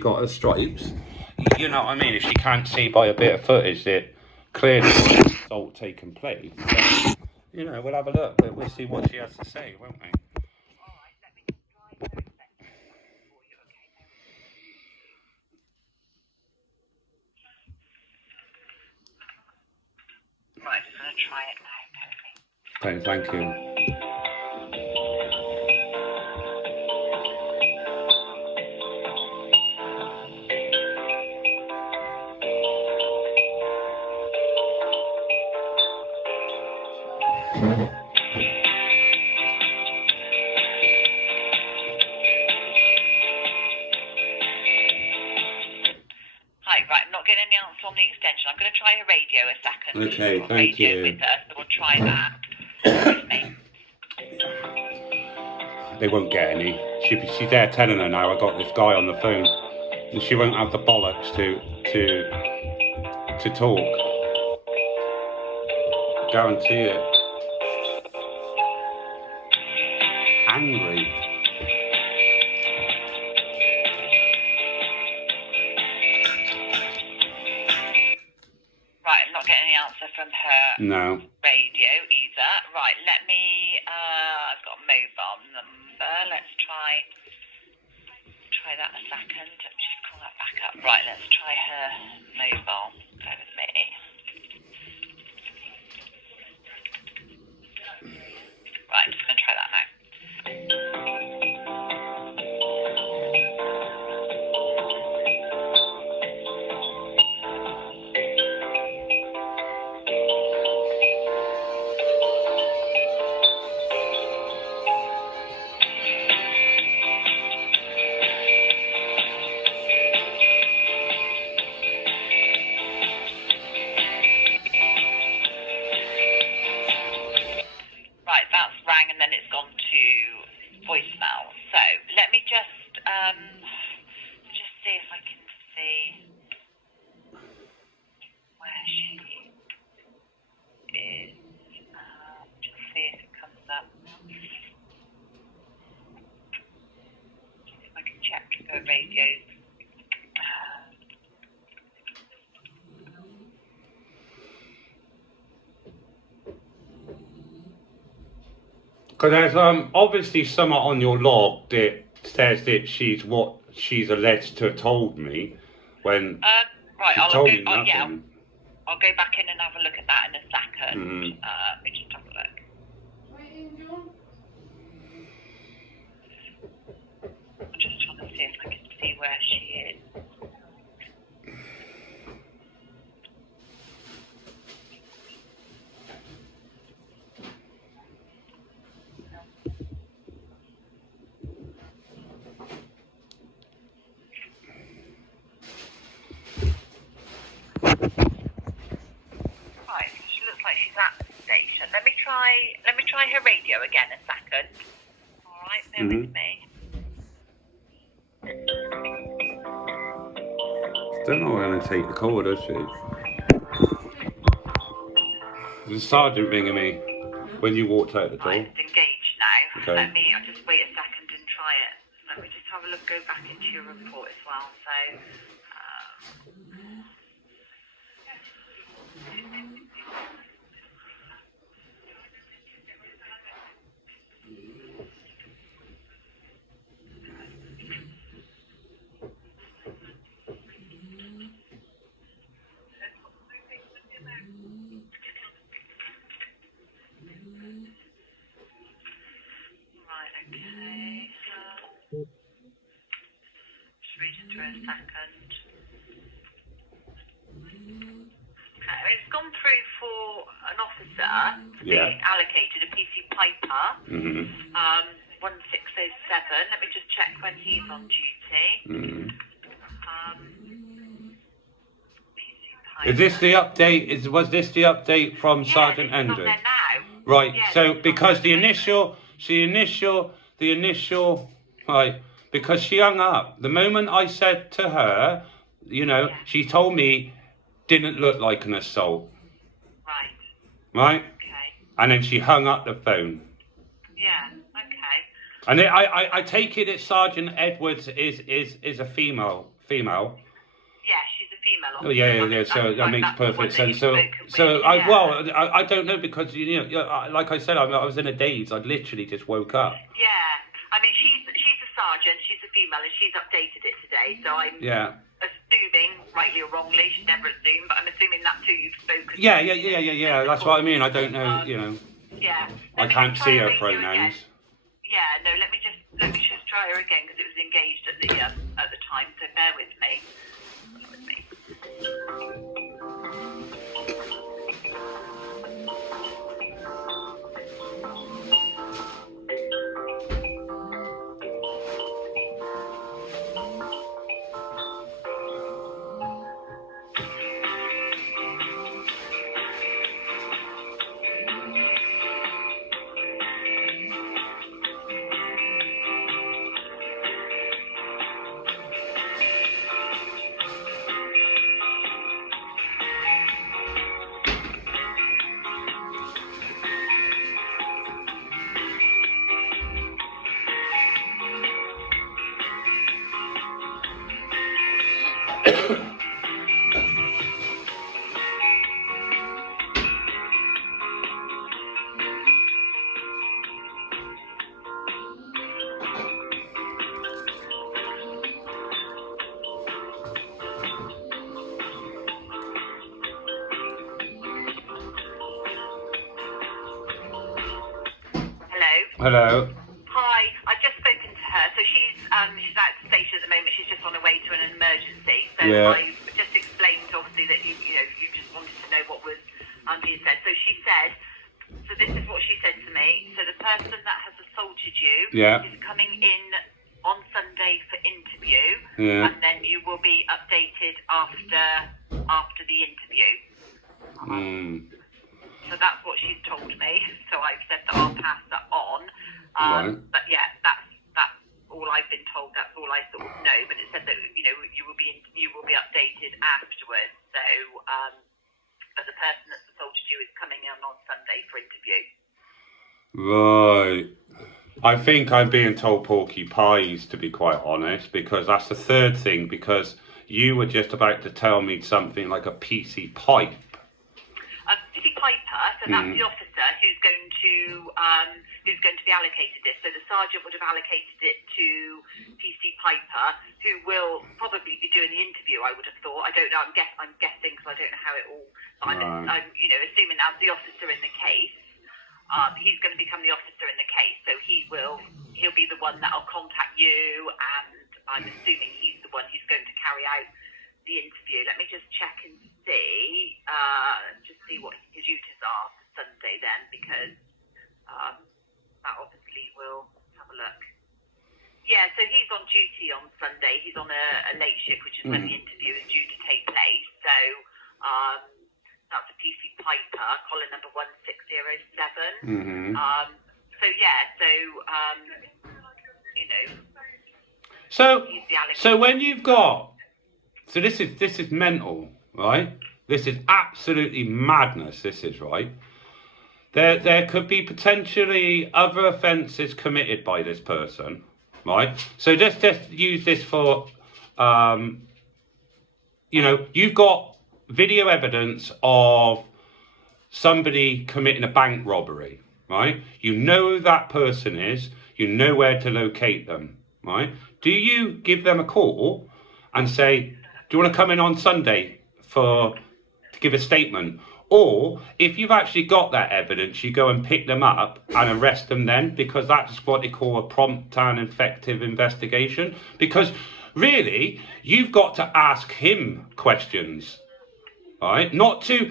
got her stripes. You know what I mean? If she can't see by a bit of footage that clearly there's assault taking place, then, you know, we'll have a look. We'll see what she has to say, won't we? Right, I'm going to try it now. Okay, thank you. Hi, right, I'm not getting any answer on the extension. I'm going to try her radio a second. Okay, thank radio you. With her, so we'll try that. They won't get any. She's there telling her now, I got this guy on the phone. And she won't have the bollocks to talk. Guarantee it. Angry. Right, I'm not getting any answer from her No. radio either. Right, let me, I've got a mobile number. Let's try that a second. Let me just call that back up. Right, let's try her mobile. Bear with me. Right, I'm just going to try that now. Right, that's rang and then it's gone to voicemail. So let me just see if I can see where she is. Just see if it comes up. See if I can check her radios. Because there's obviously something on your log that says that she's alleged to have told me when Right, she I'll told go. me nothing. Yeah, I'll go back in and have a look at that in a second. Mhm. Let me just have a look. I'm just trying to see if I can see where she is. Right, she looks like she's at the station. Let me try her radio again a second. All right, bear with me. Don't know when to take the call, does she? There's a sergeant ringing me when you walked out the door. Right, it's engaged now. Okay. I'll just wait a second and try it. Let me just have a look, go back into your report as well. So, right, okay. Just read it through a second. Okay, it's gone through for an officer being allocated, a PC Piper, 1607. Let me just check when he's on duty. PC Piper. Is this the update? Was this the update from Sergeant Hendon? Hendon? It's on there now. Right. Yeah, So it's because on the there. initial, right? Because she hung up. The moment I said to her, you know, she told me didn't look like an assault. Right. Right. Okay. And then she hung up the phone. Yeah. Okay. And I take it that Sergeant Edwards is a female female. Yeah, she's a female Oh officer. yeah. So that makes perfect sense. So Yeah. I don't know because like I said, I was in a daze. I'd literally just woke up. Yeah, I mean she's a sergeant. She's a female, and she's updated it today. So I'm assuming, rightly or wrongly, she'd never assume, but I'm assuming that's who you've spoken to. Yeah. That's what I mean. I don't know. Yeah. I can't see her pronouns. Yeah, no. Let me just try her again because it was engaged at the time. So bear with me. Hello. Hi, I've just spoken to her. So she's at the station at the moment. She's just on her way to an emergency. So I've just explained, obviously, that you just wanted to know what was being said. So she said, so this is what she said to me. So the person that has assaulted you is coming in on Sunday for interview, and then you will be updated after the interview. So that's what she's told me. So I've said that I'll pass that on. But yeah, that's all I've been told. That's all I sort of know. But it said that you will be updated afterwards. So but the person that's assaulted you is coming in on Sunday for interview. Right. I think I'm being told porky pies, to be quite honest, because that's the third thing. Because you were just about to tell me something like a PC pipe. PC Piper, so that's the officer who's going to be allocated this. So the sergeant would have allocated it to PC Piper, who will probably be doing the interview. I would have thought. I don't know. I'm guessing because I don't know how it all. But I'm assuming as the officer in the case, he's going to become the officer in the case. So he'll be the one that'll contact you, and I'm assuming he's the one who's going to carry out the interview. Let me just check and see, what his duties are for Sunday then, because that obviously will have a look. Yeah, so he's on duty on Sunday. He's on a late shift, which is when the interview is due to take place. So that's a PC Piper, collar number 1607. So when you've got, so this is mental, right? This is absolutely madness. This is right. There could be potentially other offences committed by this person, right? So just use this for, you've got video evidence of somebody committing a bank robbery, right? You know who that person is. You know where to locate them, right? Do you give them a call and say, do you want to come in on Sunday to give a statement? Or if you've actually got that evidence, you go and pick them up and arrest them then, because that's what they call a prompt and effective investigation. Because really, you've got to ask him questions, right? Not to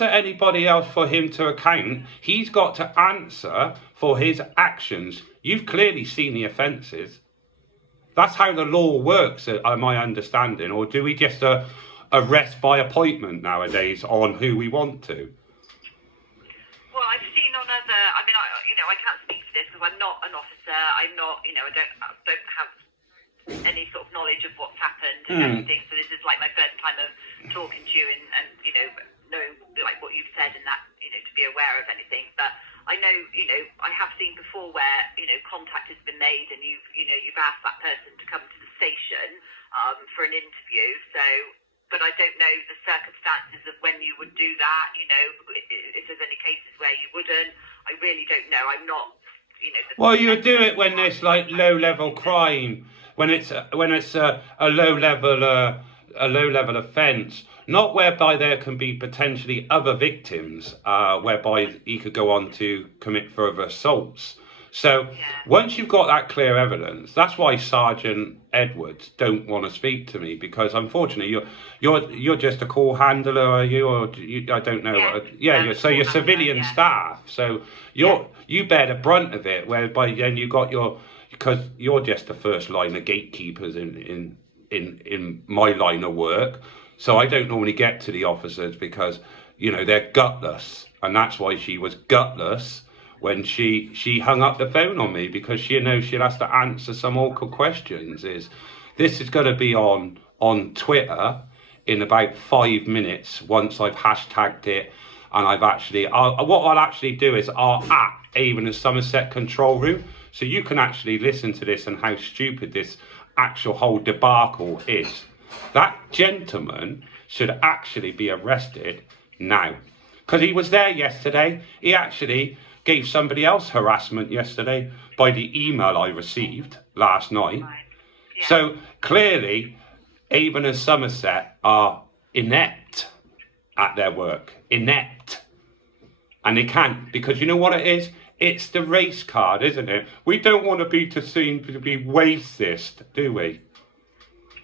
anybody else for him to account. He's got to answer for his actions. You've clearly seen the offences. That's how the law works, my understanding. Or do we just arrest by appointment nowadays on who we want to? Well, I've seen on other. I mean, I can't speak to this because I'm not an officer. I'm not. I don't have any sort of knowledge of what's happened and everything. So this is like my first time of talking to you and know like what you've said and that to be aware of anything. But I know I have seen before where contact has been made and you've asked that person to come to the conversation for an interview. So, but I don't know the circumstances of when you would do that. You know, if there's any cases where you wouldn't. I really don't know. I'm not. You know. Well, you would do it when there's like low-level crime, when it's a low-level offence, not whereby there can be potentially other victims, whereby he could go on to commit further assaults. So once you've got that clear evidence, that's why Sergeant Edwards don't want to speak to me, because unfortunately you're just a call handler, are you? Or I don't know. So you're civilian staff. So you bear the brunt of it. Whereby then you got because you're just the first line of gatekeepers in my line of work. So I don't normally get to the officers because they're gutless, and that's why she was gutless when she hung up the phone on me, because she knows she has to answer some awkward questions. This is going to be on Twitter in about 5 minutes once I've hashtagged it, and I've actually what I'll actually do is I'll at Avon and Somerset control room, so you can actually listen to this and how stupid this actual whole debacle is. That gentleman should actually be arrested now, because he was there yesterday. He actually gave somebody else harassment yesterday by the email I received last night. So clearly, Avon and Somerset are inept at their work. Inept. And they can't, because you know what it is? It's the race card, isn't it? We don't want to be seen to be racist, do we?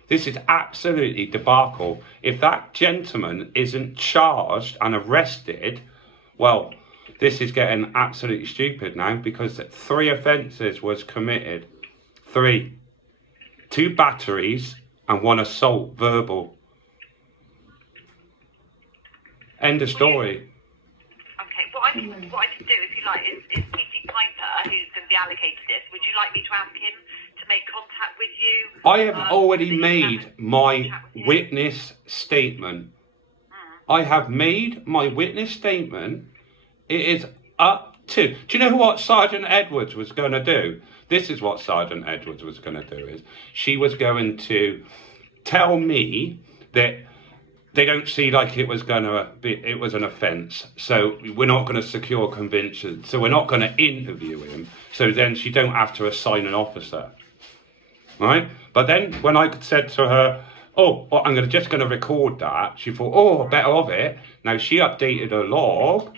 This is absolutely debacle. If that gentleman isn't charged and arrested, well, this is getting absolutely stupid now, because 3 offences was committed. 3. 2 batteries and 1 assault, verbal. End of story. Okay, what I can do, if you like, is P.T. Piper, who's going to be allocated this. Would you like me to ask him to make contact with you? I have already made my witness statement. I have made my witness statement. It is up to... Do you know what Sergeant Edwards was going to do? This is what Sergeant Edwards was going to do. Is she was going to tell me that they don't see like it was going to be... It was an offence. So we're not going to secure conviction. So we're not going to interview him. So then she don't have to assign an officer. Right? But then when I said to her, I'm just going to record that, she thought, better of it. Now she updated her log,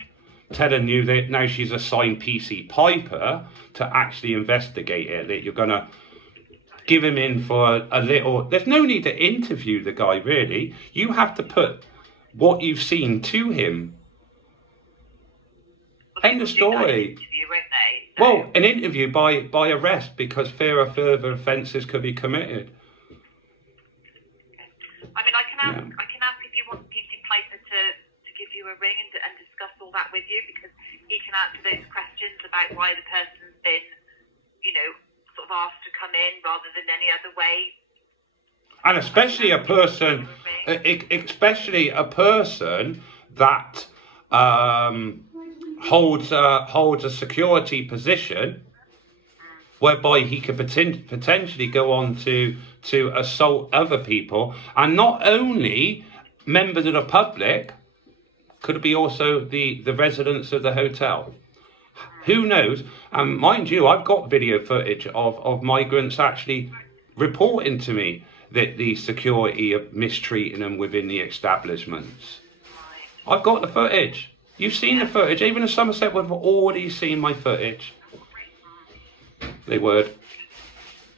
telling you that now she's assigned PC Piper to actually investigate it, that you're going to give him in for a little... There's no need to interview the guy, really. You have to put what you've seen to him. End of story. Well, an interview by arrest, because fear of further offences could be committed. I mean, I can ask if you want P.T. Piper to give you a ring and discuss all that with you, because he can answer those questions about why the person's been, sort of asked to come in rather than any other way. And especially a person that holds a security position, whereby he could potentially go on to assault other people, and not only members of the public, could it be also the residents of the hotel? Who knows? And mind you, I've got video footage of migrants actually reporting to me that the security are mistreating them within the establishments. I've got the footage. You've seen the footage. Even in Somerset would have already seen my footage. They would.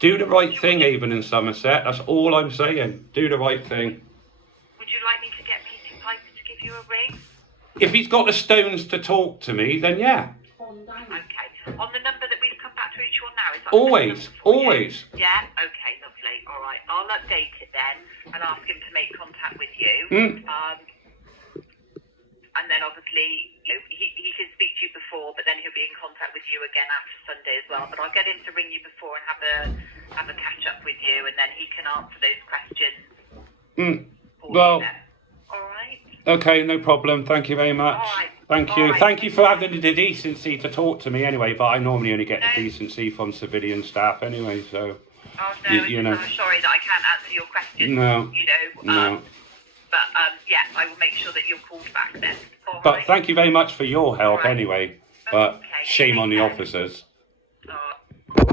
Do the right thing, Avon and Somerset. That's all I'm saying. Do the right thing. Would you like me to get P.T. Piper to give you a ring? If he's got the stones to talk to me, then yeah. Okay. On the number that we've come back to each one now, is that Always. Yeah? Okay, lovely. All right. I'll update it then and ask him to make contact with you. And then obviously, he can speak to you before, but then he'll be in contact with you again after Sunday as well. But I'll get him to ring you before and have a catch up with you, and then he can answer those questions. Well, all right. Okay, no problem. Thank you very much. All right. Thank you. Right. Thank you for having the decency to talk to me anyway. But I normally only get the decency from civilian staff anyway. So Oh no, You know. I'm sorry that I can't answer your question. No. You know. No. But yeah, I will make sure that you're called back then. All But right. thank you very much for your help Right. anyway. But Okay, shame take on the care. officers.